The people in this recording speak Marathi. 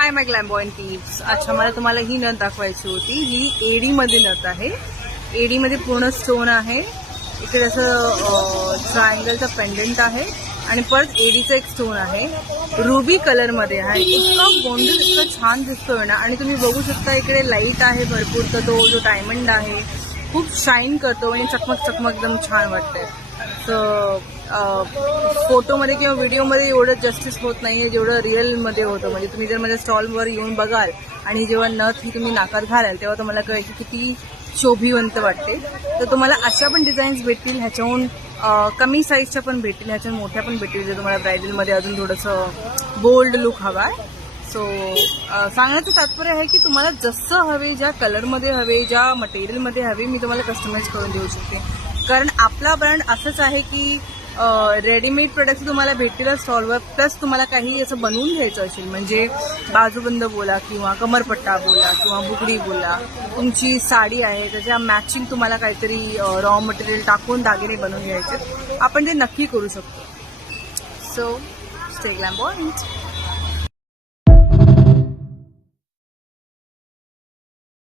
Hi my ग्लॅम्बॉयन tips. अच्छा, मला तुम्हाला ही नथ दाखवायची होती. ही एडीमध्ये नथ आहे. एडीमध्ये पूर्ण स्टोन आहे. इकडे असं ट्रायंगलचा पेंडंट आहे आणि परत एडीचा एक स्टोन आहे. रुबी कलरमध्ये आहे. इतका गोंडल इतका छान दिसतोय ना. आणि तुम्ही बघू शकता इकडे लाईट आहे भरपूर. तर तो जो डायमंड आहे खूप शाईन करतो आणि चकमक चकमक एकदम छान वाटतंय. सो फोटोमध्ये किंवा व्हिडिओमध्ये एवढं जस्टिस होत नाहीये जेवढं रिअलमध्ये होतं. म्हणजे तुम्ही जर माझ्या स्टॉलवर येऊन बघाल आणि जेव्हा नथ ही तुम्ही नाकात घालाल तेव्हा तुम्हाला कळेल की किती शोभिवंत वाटते. तर तुम्हाला अशा पण डिझाईन्स भेटतील. ह्याच्याहून कमी साईजच्या पण भेटतील, ह्याच्याहून मोठ्या पण भेटतील. जर तुम्हाला ब्रायडलमध्ये अजून थोडंसं बोल्ड लुक हवा आहे. सो सांगण्याचं तात्पर्य आहे की तुम्हाला जसं हवे, ज्या कलरमध्ये हवे, ज्या मटेरियलमध्ये हवे, मी तुम्हाला कस्टमाइज करून देऊ शकते. कारण आपला ब्रँड असंच आहे की रेडीमेड प्रोडक्ट्स तुम्हाला भेटतील स्टॉलवर, प्लस तुम्हाला काही असं बनवून घ्यायचं असेल म्हणजे बाजूबंद बोला किंवा कमरपट्टा बोला किंवा बुगडी बोला, तुमची साडी आहे त्याच्या मॅचिंग तुम्हाला काहीतरी रॉ मटेरियल टाकून दागिने बनवून घ्यायचे, आपण ते नक्की करू शकतो. So stay ग्लॅम्बॉयंट.